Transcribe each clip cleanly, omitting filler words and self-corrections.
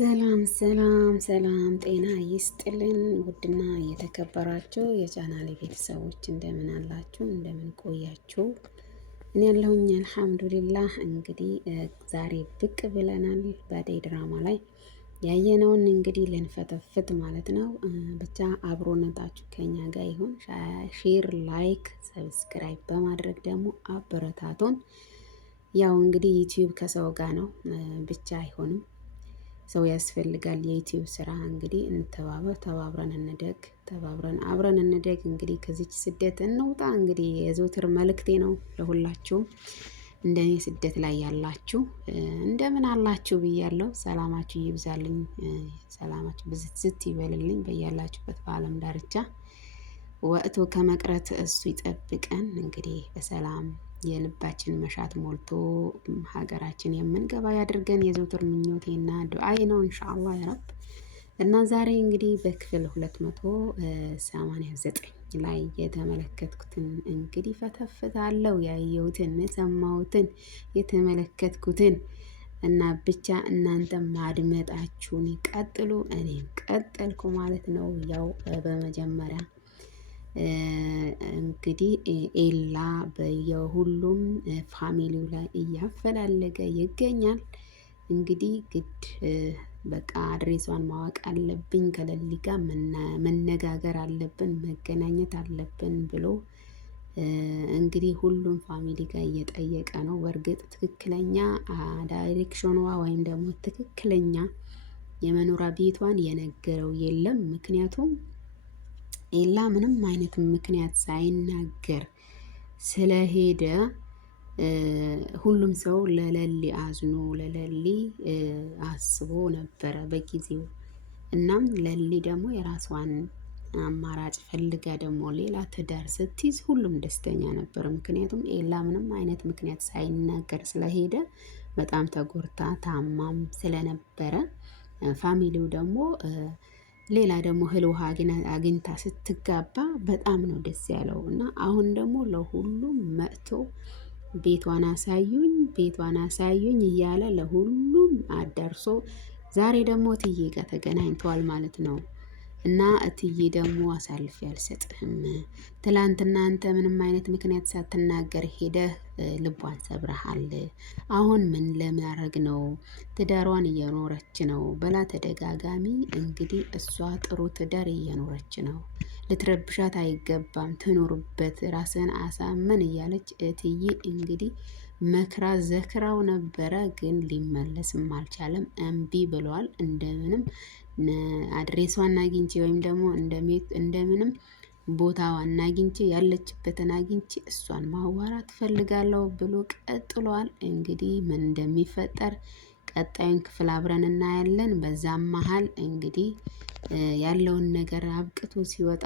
ሰላም ሰላም ሰላም ጤና ይስጥልን። ውድና የተከበራችሁ የቻናሌ ቤተሰቦች እንደምን አላችሁ? እንደምን ቆያችሁ? እኔ ያለሁኝ አልሐምዱሊላህ። እንግዲህ ዛሬ ብቅ ብለናል በአደይ ድራማ ላይ ያየነውን እንግዲህ ልንፈተፍት ማለት ነው። ብቻ አብሮነታችሁ ከኛ ጋር ይሁን። ሼር፣ ላይክ፣ ሰብስክራይብ በማድረግ ደግሞ አበረታቱን። ያው እንግዲህ ዩቲዩብ ከሰው ጋር ነው ብቻ አይሆንም፣ ሰው ያስፈልጋል። የዩቲዩብ ስራ እንግዲህ እንተባበር፣ ተባብረን እንደግ፣ ተባብረን አብረን እንደግ። እንግዲህ ከዚች ስደት እንውጣ። እንግዲህ የዘውትር መልእክቴ ነው ለሁላችሁም። እንደኔ ስደት ላይ ያላችሁ እንደምን አላችሁ ብያለሁ። ሰላማችሁ ይብዛልኝ፣ ሰላማችሁ ብዝት ይበልልኝ በያላችሁበት በዓለም ዳርቻ። ወጥቶ ከመቅረት እሱ ይጠብቀን። እንግዲህ በሰላም የልባችን መሻት ሞልቶ ሀገራችን የምንገባ ያድርገን የዘውትር ምኞቴና ዱዓዬ ነው ኢንሻአላህ ያረብ። እና ዛሬ እንግዲህ በክፍል 289 ላይ የተመለከትኩትን እንግዲህ ፈተፍታለሁ። ያየሁትን፣ የሰማሁትን፣ የተመለከትኩትን እና ብቻ እናንተ ማድመጣችሁን ቀጥሉ፣ እኔም ቀጠልኩ ማለት ነው። ያው በመጀመሪያ እንግዲህ ኤላ በየሁሉም ፋሚሊው ላይ እያፈላለገ ይገኛል። እንግዲህ ግድ በቃ አድሬሷን ማወቅ አለብኝ፣ ከሌሊ ጋር መነጋገር አለብን፣ መገናኘት አለብን ብሎ እንግዲህ ሁሉም ፋሚሊ ጋር እየጠየቀ ነው። በእርግጥ ትክክለኛ ዳይሬክሽኗ ወይም ደግሞ ትክክለኛ የመኖሪያ ቤቷን የነገረው የለም። ምክንያቱም ኤላ ምንም አይነት ምክንያት ሳይናገር ስለሄደ ሁሉም ሰው ለሌሊ አዝኖ ለሌሊ አስቦ ነበረ በጊዜው። እናም ሌሊ ደግሞ የራሷን አማራጭ ፈልጋ ደግሞ ሌላ ትዳር ስትይዝ ሁሉም ደስተኛ ነበር። ምክንያቱም ኤላ ምንም አይነት ምክንያት ሳይናገር ስለሄደ በጣም ተጎርታ ታማም ስለነበረ ፋሚሊው ደግሞ ሌላ ደግሞ እህል ውሃ አግኝታ ስትጋባ በጣም ነው ደስ ያለው። እና አሁን ደግሞ ለሁሉም መጥቶ ቤቷን አሳዩኝ፣ ቤቷን አሳዩኝ እያለ ለሁሉም አዳርሶ ዛሬ ደግሞ እትዬ ጋር ተገናኝተዋል ማለት ነው። እና እትዬ ደግሞ አሳልፌ አልሰጥህም፣ ትላንትና አንተ ምንም አይነት ምክንያት ሳትናገር ሄደህ ልቧን ሰብረሃል። አሁን ምን ለማድረግ ነው? ትዳሯን እየኖረች ነው በላ ተደጋጋሚ። እንግዲህ እሷ ጥሩ ትዳር እየኖረች ነው፣ ልትረብሻት አይገባም፣ ትኖርበት፣ ራስን አሳመን እያለች እትዬ እንግዲህ መክራ ዘክራው ነበረ። ግን ሊመለስም አልቻለም፣ እምቢ ብለዋል። እንደምንም አድሬሷን አግኝቼ ወይም ደግሞ እንደምንም ቦታዋን አግኝቼ ያለችበትን አግኝቼ እሷን ማዋራት ፈልጋለሁ ብሎ ቀጥሏል። እንግዲህ ምን እንደሚፈጠር ቀጣዩን ክፍል አብረን እናያለን። በዛም መሀል እንግዲህ ያለውን ነገር አብቅቶ ሲወጣ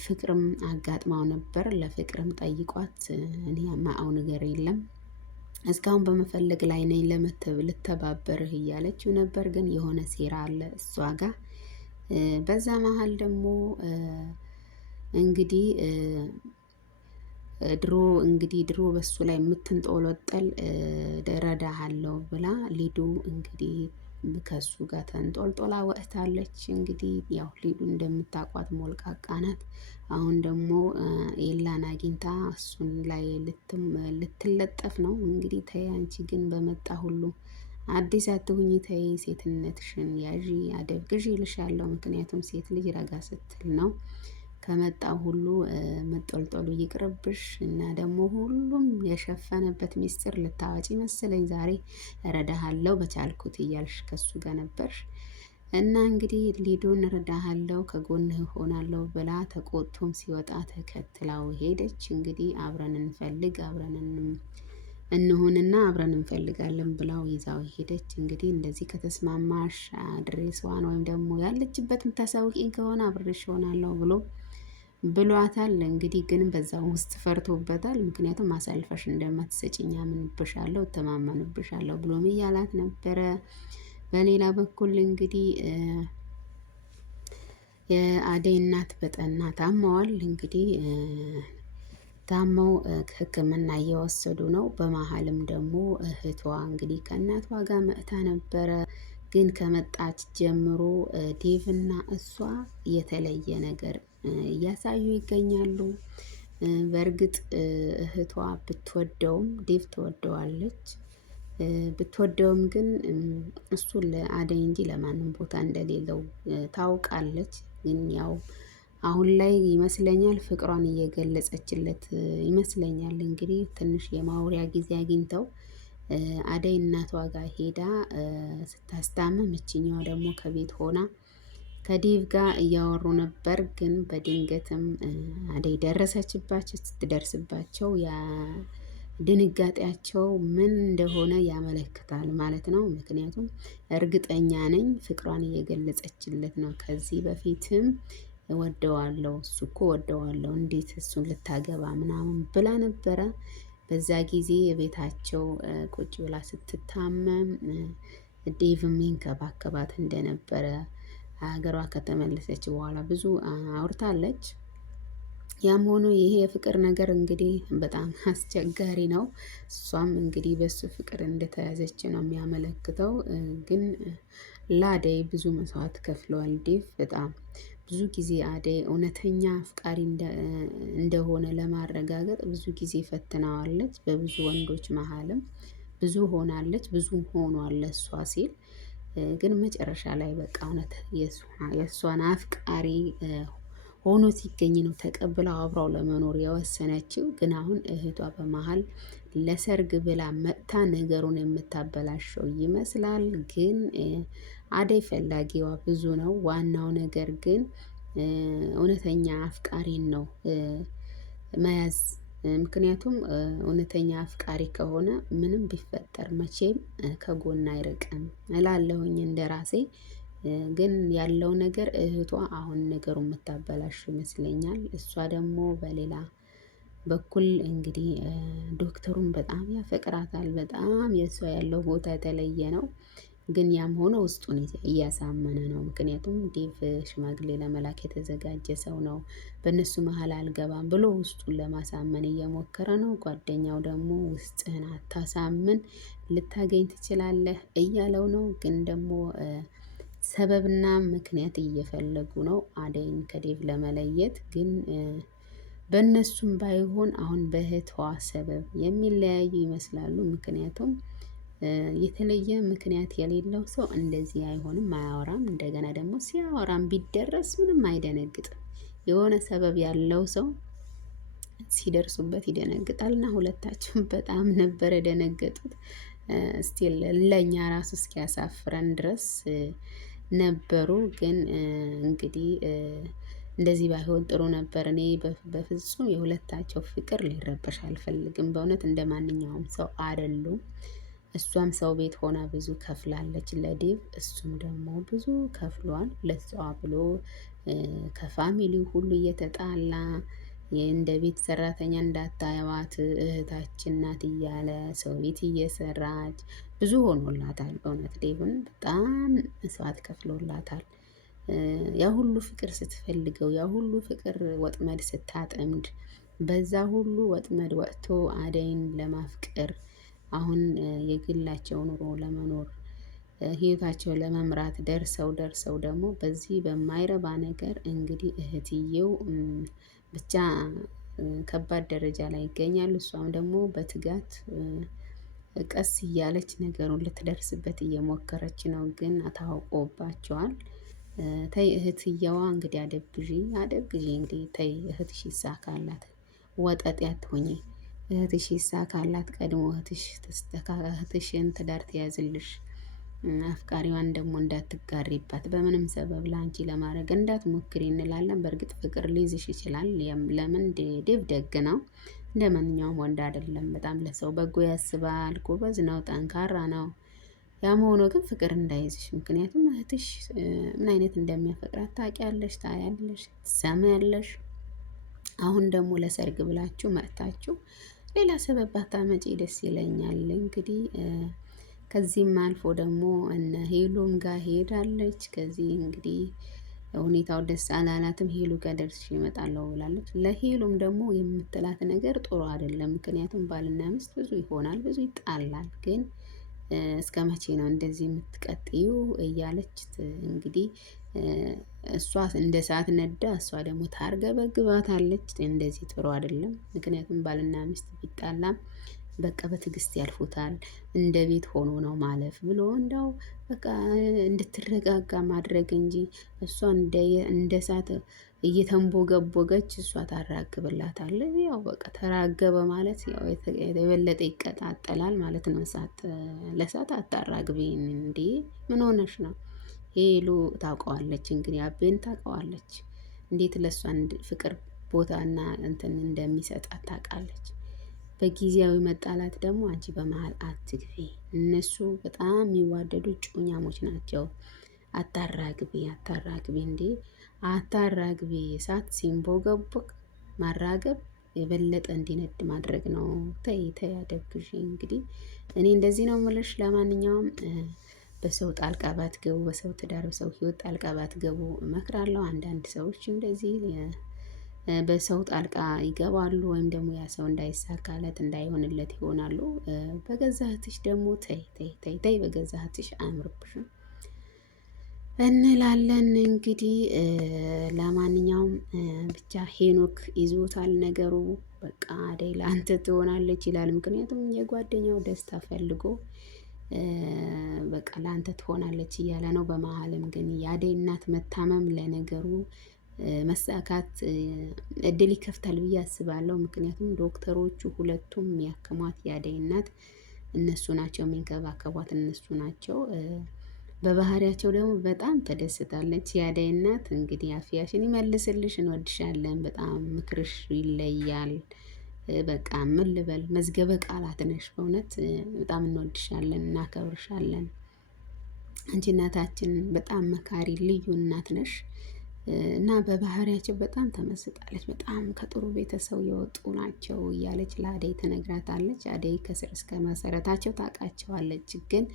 ፍቅርም አጋጥማው ነበር። ለፍቅርም ጠይቋት እኔ የማውቀው ነገር የለም እስካሁን በመፈለግ ላይ ነኝ ልተባበርህ እያለችው ነበር። ግን የሆነ ሴራ አለ እሷ ጋር። በዛ መሀል ደግሞ እንግዲህ ድሮ በሱ ላይ የምትንጦለጠል እረዳሃለሁ ብላ ሊዱ እንግዲህ ከሱ ጋር ተንጦልጦላ ወጥታለች። እንግዲህ ያው ሊዱ እንደምታቋት ሞልቃቃ ናት። አሁን ደግሞ ኤላን አግኝታ እሱን ላይ ልትለጠፍ ነው። እንግዲህ ተይ አንቺ ግን በመጣ ሁሉ አዲስ አትሁኝ፣ ተይ ሴትነትሽን ያዢ፣ አደብ ግዢ ይልሻለሁ። ምክንያቱም ሴት ልጅ ረጋ ስትል ነው። ከመጣው ሁሉ መጦልጦሉ ይቅርብሽ። እና ደግሞ ሁሉም የሸፈነበት ሚስጥር ልታወጪ መሰለኝ ዛሬ። እረዳሃለሁ በቻልኩት እያልሽ ከሱ ጋር ነበርሽ። እና እንግዲህ ሊዱን እረዳሃለሁ ከጎንህ ሆናለሁ ብላ ተቆጥቶም ሲወጣ ተከትላው ሄደች። እንግዲህ አብረን እንፈልግ፣ አብረን እንሁንና አብረን እንፈልጋለን ብላው ይዛው ሄደች። እንግዲህ እንደዚህ ከተስማማሽ አድሬሷን ወይም ደግሞ ያለችበት የምታሳውቂኝ ከሆነ አብሬሽ ሆናለሁ ብሏታል። እንግዲህ ግን በዛው ውስጥ ፈርቶበታል። ምክንያቱም አሳልፈሽ እንደማትሰጪኝ አምንብሻለሁ፣ እተማመንብሻለሁ ብሎም እያላት ነበረ። በሌላ በኩል እንግዲህ የአደይ እናት በጠና ታመዋል። እንግዲህ ታመው ሕክምና እየወሰዱ ነው። በመሀልም ደግሞ እህቷ እንግዲህ ከእናቷ ጋር መጥታ ነበረ። ግን ከመጣች ጀምሮ ዴቭና እሷ የተለየ ነገር እያሳዩ ይገኛሉ። በእርግጥ እህቷ ብትወደውም ዴቭ ትወደዋለች። ብትወደውም ግን እሱን ለአደይ እንጂ ለማንም ቦታ እንደሌለው ታውቃለች። ግን ያው አሁን ላይ ይመስለኛል ፍቅሯን እየገለጸችለት ይመስለኛል። እንግዲህ ትንሽ የማውሪያ ጊዜ አግኝተው አደይ እናቷ ጋር ሄዳ ስታስታምም እችኛዋ ደግሞ ከቤት ሆና ከዴቭ ጋር እያወሩ ነበር። ግን በድንገትም አደይ ደረሰችባቸው። ስትደርስባቸው ያ ድንጋጤያቸው ምን እንደሆነ ያመለክታል ማለት ነው። ምክንያቱም እርግጠኛ ነኝ ፍቅሯን እየገለጸችለት ነው። ከዚህ በፊትም እወደዋለሁ፣ እሱ እኮ እወደዋለሁ፣ እንዴት እሱን ልታገባ ምናምን ብላ ነበረ። በዛ ጊዜ የቤታቸው ቁጭ ብላ ስትታመም ዴቭም ይንከባከባት እንደነበረ ሀገሯ ከተመለሰች በኋላ ብዙ አውርታለች። ያም ሆኖ ይሄ የፍቅር ነገር እንግዲህ በጣም አስቸጋሪ ነው። እሷም እንግዲህ በሱ ፍቅር እንደተያዘች ነው የሚያመለክተው። ግን ለአደይ ብዙ መስዋዕት ከፍለዋል ዴቭ። በጣም ብዙ ጊዜ አደይ እውነተኛ አፍቃሪ እንደሆነ ለማረጋገጥ ብዙ ጊዜ ፈትናዋለች። በብዙ ወንዶች መሀልም ብዙ ሆናለች፣ ብዙም ሆኗል እሷ ሲል ግን መጨረሻ ላይ በቃ እውነት የእሷን አፍቃሪ ሆኖ ሲገኝ ነው ተቀብለው አብረው ለመኖር የወሰነችው። ግን አሁን እህቷ በመሀል ለሰርግ ብላ መጥታ ነገሩን የምታበላሸው ይመስላል። ግን አደይ ፈላጊዋ ብዙ ነው። ዋናው ነገር ግን እውነተኛ አፍቃሪን ነው መያዝ። ምክንያቱም እውነተኛ አፍቃሪ ከሆነ ምንም ቢፈጠር መቼም ከጎን አይርቅም እላለሁኝ እንደራሴ። ግን ያለው ነገር እህቷ አሁን ነገሩን የምታበላሽ ይመስለኛል። እሷ ደግሞ በሌላ በኩል እንግዲህ ዶክተሩን በጣም ያፈቅራታል። በጣም የእሷ ያለው ቦታ የተለየ ነው። ግን ያም ሆኖ ውስጡን እያሳመነ ነው። ምክንያቱም ዴቭ ሽማግሌ ለመላክ የተዘጋጀ ሰው ነው። በእነሱ መሀል አልገባም ብሎ ውስጡን ለማሳመን እየሞከረ ነው። ጓደኛው ደግሞ ውስጥህን አታሳምን፣ ልታገኝ ትችላለህ እያለው ነው። ግን ደግሞ ሰበብና ምክንያት እየፈለጉ ነው አደይን ከዴቭ ለመለየት። ግን በእነሱም ባይሆን አሁን በእህቷ ሰበብ የሚለያዩ ይመስላሉ። ምክንያቱም የተለየ ምክንያት የሌለው ሰው እንደዚህ አይሆንም፣ አያወራም። እንደገና ደግሞ ሲያወራም ቢደረስ ምንም አይደነግጥም። የሆነ ሰበብ ያለው ሰው ሲደርሱበት ይደነግጣል። እና ሁለታቸውም በጣም ነበር የደነገጡት። ስቲል ለእኛ ራሱ እስኪያሳፍረን ድረስ ነበሩ። ግን እንግዲህ እንደዚህ ባይሆን ጥሩ ነበር። እኔ በፍጹም የሁለታቸው ፍቅር ሊረበሽ አልፈልግም። በእውነት እንደ ማንኛውም ሰው አይደሉም። እሷም ሰው ቤት ሆና ብዙ ከፍላለች ለዴቭ፣ እሱም ደግሞ ብዙ ከፍሏል ለሷ ብሎ ከፋሚሊው ሁሉ እየተጣላ እንደ ቤት ሰራተኛ እንዳታየዋት እህታችን ናት እያለ ሰው ቤት እየሰራች ብዙ ሆኖላታል። በእውነት ዴቭን በጣም መስዋዕት ከፍሎላታል። ያ ሁሉ ፍቅር ስትፈልገው፣ ያ ሁሉ ፍቅር ወጥመድ ስታጠምድ፣ በዛ ሁሉ ወጥመድ ወጥቶ አደይን ለማፍቀር አሁን የግላቸው ኑሮ ለመኖር ህይወታቸውን ለመምራት ደርሰው ደግሞ በዚህ በማይረባ ነገር እንግዲህ እህትየው ብቻ ከባድ ደረጃ ላይ ይገኛሉ። እሷም ደግሞ በትጋት ቀስ እያለች ነገሩን ልትደርስበት እየሞከረች ነው። ግን ታውቆባቸዋል። ተይ እህትየዋ እንግዲህ አደብግዢ እንግዲህ ተይ፣ እህትሽ ይሳካላት፣ ወጠጤ አትሁኚ። እህትሽ ይሳካላት፣ ቀድሞ እህትሽን ትዳር ትያዝልሽ። አፍቃሪዋን ደግሞ እንዳትጋሪባት፣ በምንም ሰበብ ለአንቺ ለማድረግ እንዳትሞክሪ እንላለን። በእርግጥ ፍቅር ሊይዝሽ ይችላል። ለምን ዴቭ ደግ ነው፣ እንደ ማንኛውም ወንድ አይደለም። በጣም ለሰው በጎ ያስባል፣ ጎበዝ ነው፣ ጠንካራ ነው። ያም ሆኖ ግን ፍቅር እንዳይዝሽ። ምክንያቱም እህትሽ ምን አይነት እንደሚያፈቅራት ታውቂያለሽ፣ ታያለሽ፣ ትሰሚያለሽ። አሁን ደግሞ ለሰርግ ብላችሁ መጥታችሁ ሌላ ሰበብ ባታመጪ ደስ ይለኛል። እንግዲህ ከዚህም አልፎ ደግሞ እነ ሄሉም ጋር ሄዳለች። ከዚህ እንግዲህ ሁኔታው ደስ አላላትም። ሄሉ ጋር ደርሼ እመጣለሁ ብላለች። ለሄሉም ደግሞ የምትላት ነገር ጥሩ አይደለም። ምክንያቱም ባልና ሚስት ብዙ ይሆናል፣ ብዙ ይጣላል። ግን እስከ መቼ ነው እንደዚህ የምትቀጥዩ እያለች እንግዲህ እሷ እንደ ሰዓት ነዳ፣ እሷ ደግሞ ታርገበግባታለች። እንደዚህ ጥሩ አይደለም። ምክንያቱም ባልና ሚስት ቢጣላም በቃ በትዕግስት ያልፉታል። እንደ ቤት ሆኖ ነው ማለፍ ብሎ እንደው በቃ እንድትረጋጋ ማድረግ እንጂ እሷ እንደ እሳት እየተንቦገቦገች እሷ ታራግብላታለች። ያው በቃ ተራገበ ማለት ያው የበለጠ ይቀጣጠላል ማለት ነው። እሳት ለእሳት አታራግቢ እንዴ! ምን ሆነሽ ነው? ሄሉ ታውቀዋለች እንግዲህ አቤን ታውቀዋለች። እንዴት ለእሷ ፍቅር ቦታና እንትን እንደሚሰጣት ታውቃለች። በጊዜያዊ መጣላት ደግሞ አንቺ በመሀል አትግቢ። እነሱ በጣም የሚዋደዱ ጩኛሞች ናቸው። አታራግቢ እንዴ! አታራግቢ። እሳት ሲንቦገቦግ ማራገብ የበለጠ እንዲነድ ማድረግ ነው። ተይ ተይ፣ አደግሽ። እንግዲህ እኔ እንደዚህ ነው የምልሽ። ለማንኛውም በሰው ጣልቃ ባትገቡ፣ በሰው ትዳር፣ በሰው ህይወት ጣልቃ ባትገቡ እመክራለሁ። አንዳንድ ሰዎች እንደዚህ በሰው ጣልቃ ይገባሉ፣ ወይም ደግሞ ያ ሰው እንዳይሳካለት እንዳይሆንለት ይሆናሉ። በገዛ እህትሽ ደግሞ ተይ ተይ ተይ ተይ፣ በገዛ እህትሽ አያምርብሽም እንላለን። እንግዲህ ለማንኛውም ብቻ ሄኖክ ይዞታል ነገሩ። በቃ አደይ ለአንተ ትሆናለች ይላል። ምክንያቱም የጓደኛው ደስታ ፈልጎ በቃ ለአንተ ትሆናለች እያለ ነው። በመሀልም ግን የአደይ እናት መታመም ለነገሩ መሳካት እድል ይከፍታል ብዬ አስባለሁ። ምክንያቱም ዶክተሮቹ ሁለቱም የሚያክሟት የአደይ እናት እነሱ ናቸው፣ የሚንከባከቧት እነሱ ናቸው። በባህሪያቸው ደግሞ በጣም ተደስታለች የአደይ እናት። እንግዲህ አፍያሽን ይመልስልሽ፣ እንወድሻለን፣ በጣም ምክርሽ ይለያል። በቃ ምን ልበል፣ መዝገበ ቃላት ነሽ። በእውነት በጣም እንወድሻለን፣ እናከብርሻለን። አንቺ እናታችን በጣም መካሪ ልዩ እናት ነሽ እና በባህሪያቸው በጣም ተመስጣለች። በጣም ከጥሩ ቤተሰብ የወጡ ናቸው እያለች ለአደይ ትነግራታለች። አደይ ከስር እስከ መሰረታቸው ታውቃቸዋለች፣ ግን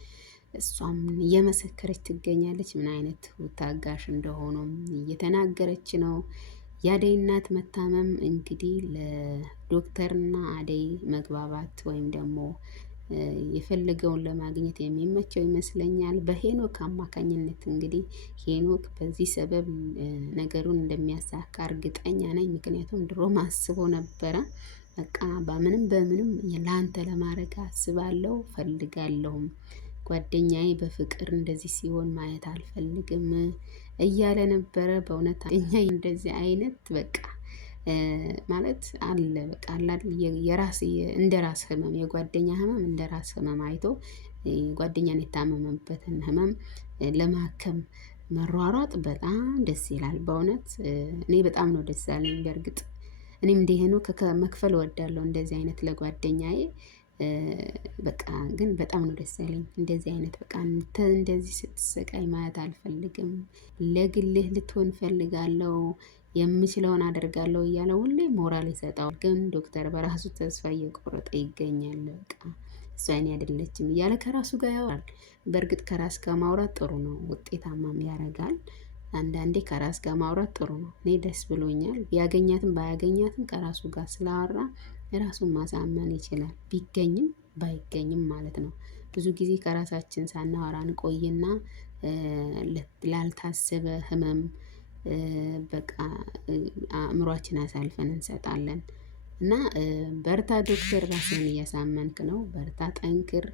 እሷም እየመሰከረች ትገኛለች። ምን አይነት ታጋሽ እንደሆኑም እየተናገረች ነው። የአደይ እናት መታመም እንግዲህ ለዶክተርና አደይ መግባባት ወይም ደግሞ የፈለገውን ለማግኘት የሚመቸው ይመስለኛል። በሄኖክ አማካኝነት እንግዲህ ሄኖክ በዚህ ሰበብ ነገሩን እንደሚያሳካ እርግጠኛ ነኝ። ምክንያቱም ድሮም አስቦ ነበረ። በቃ በምንም ለአንተ ለማድረግ አስባለሁ ፈልጋለሁም፣ ጓደኛዬ በፍቅር እንደዚህ ሲሆን ማየት አልፈልግም እያለ ነበረ። በእውነት እኛ እንደዚህ አይነት በቃ ማለት አለ በቃ አላል የራስ እንደ ራስ ህመም፣ የጓደኛ ህመም እንደ ራስ ህመም አይቶ ጓደኛን የታመመበትን ህመም ለማከም መሯሯጥ በጣም ደስ ይላል። በእውነት እኔ በጣም ነው ደስ ያለኝ። በእርግጥ እኔም እንዲህ ነው መክፈል እወዳለሁ እንደዚህ አይነት ለጓደኛዬ። በቃ ግን በጣም ነው ደስ ያለኝ እንደዚህ አይነት በቃ እንደዚህ ስትሰቃይ ማየት አልፈልግም። ለግልህ ልትሆን ፈልጋለሁ፣ የምችለውን አደርጋለሁ እያለ ሁሌ ሞራል ይሰጠዋል። ግን ዶክተር በራሱ ተስፋ እየቆረጠ ይገኛል። በቃ እሷ እኔ አይደለችም እያለ ከራሱ ጋር ያወራል። በእርግጥ ከራስ ጋር ማውራት ጥሩ ነው፣ ውጤታማም ያደርጋል። አንዳንዴ ከራስ ጋር ማውራት ጥሩ ነው። እኔ ደስ ብሎኛል። ቢያገኛትም ባያገኛትም ከራሱ ጋር ስላወራ ራሱን ማሳመን ይችላል። ቢገኝም ባይገኝም ማለት ነው። ብዙ ጊዜ ከራሳችን ሳናወራ እንቆይና ላልታሰበ ህመም በቃ አእምሯችን አሳልፈን እንሰጣለን። እና በርታ ዶክተር፣ ራስን እያሳመንክ ነው። በርታ፣ ጠንክር።